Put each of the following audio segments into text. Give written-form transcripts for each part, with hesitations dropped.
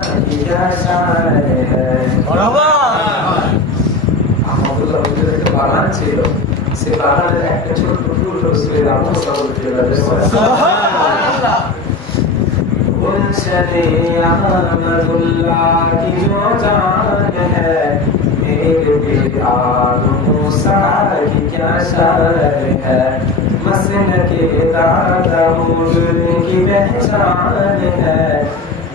क्या शान है আহমদুল্লাহ হুজুরের একটা বাগান ছিল, সে বাগানের একটা ছোট্ট ফুল রসুলের আমসা বলতে লাগে সুবহানাল্লাহ। গুলশনে আহমদুল্লাহ কি जो जान है मेरे प्यार मूसा की क्या शान है मसलके दाऊद की पहचान है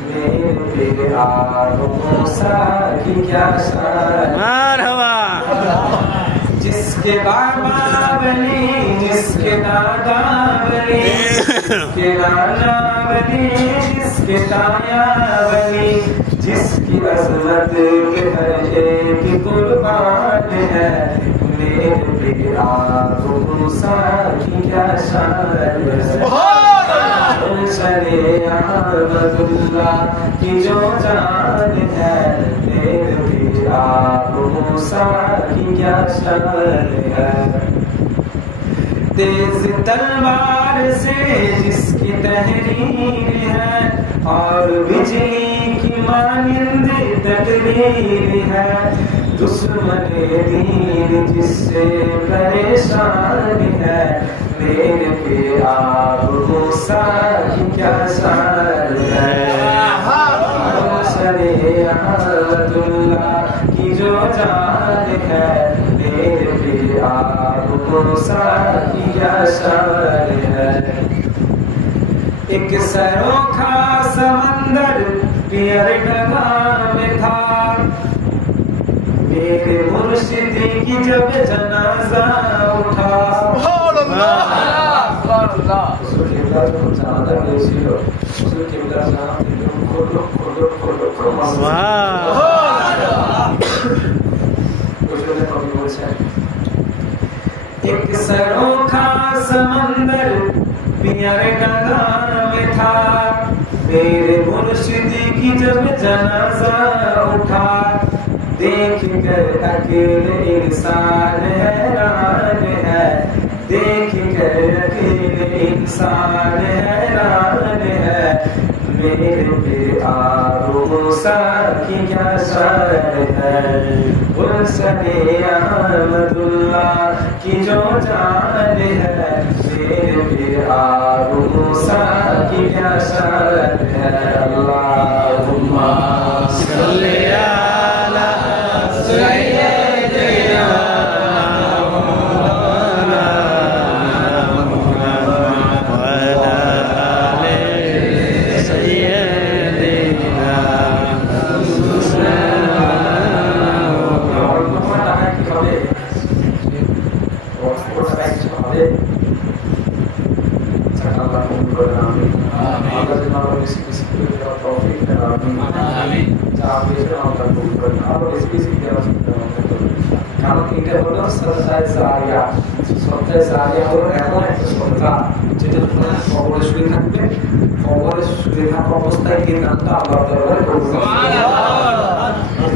मेरे प्यार मूसा की क्या शान मरहबा। जिसके बाबा बनी जिसके दादा बनी जिसके नाना बनी जिसके ताया बनी जिसकी अजमत के हर एक कुर्बान है मेरे प्यार मूसा की क्या शान है अहमदुल्लाह की जो जान है मेरे प्यार मूसा की क्या शान है। तेज तलवार से जिसकी तहरीर है और बिजली की मानिंद तकरीर है दुश्मन दीन जिससे परेशान है मेरे प्यार मूसा की क्या शान है। अहमदुल्लाह की जो जान है मेरे प्यार मूसा की क्या शान है। एक सरोखा समंदर पियर डगा में था मेरे मुर्शिद की जब जनाजा उठा एक सरोखा समंदर पियर डगा में था मेरे मुर्शिद की जब जनाजा उठा देख कर अकेले इंसान हैरान है देख कर अकेले इंसान हैरान है मेरे प्यार मूसा की क्या शान है। गुलशने अहमदुल्लाह की जो जान है मेरे प्यार मूसा की क्या शान है। अल्लाहुम्मा सल्ली अला सय्यिदिना অবস্থায় গিয়ে নামটা আল্লাহ দরবারে কবুল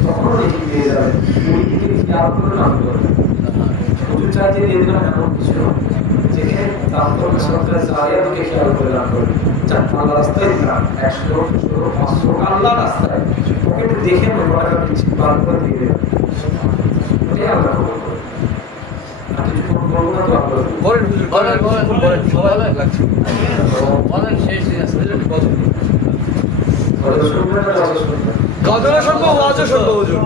তখন লিখে দিয়ে যাবে ওই দিকে খেয়াল করে নাম করবে হুজুর চাইতে দিয়ে দিলাম এমন কিছু যেখানে তারপর সরকার জারিয়াতকে খেয়াল করে নাম করবে যাক আল্লাহ রাস্তায় দিলাম 100 200 500 আল্লাহ রাস্তায় পকেটে দেখে টাকা দিচ্ছি বার করে দিয়ে দেবে ওটাই আল্লাহ কবুল করবে। আর কিছু বলবো না তো আল্লাহ বলেন হুজুর বলেন সবাই লাগছে বলেন শেষ আছে কত গজল শুনবো ওয়াজ শুনবো হুজুর।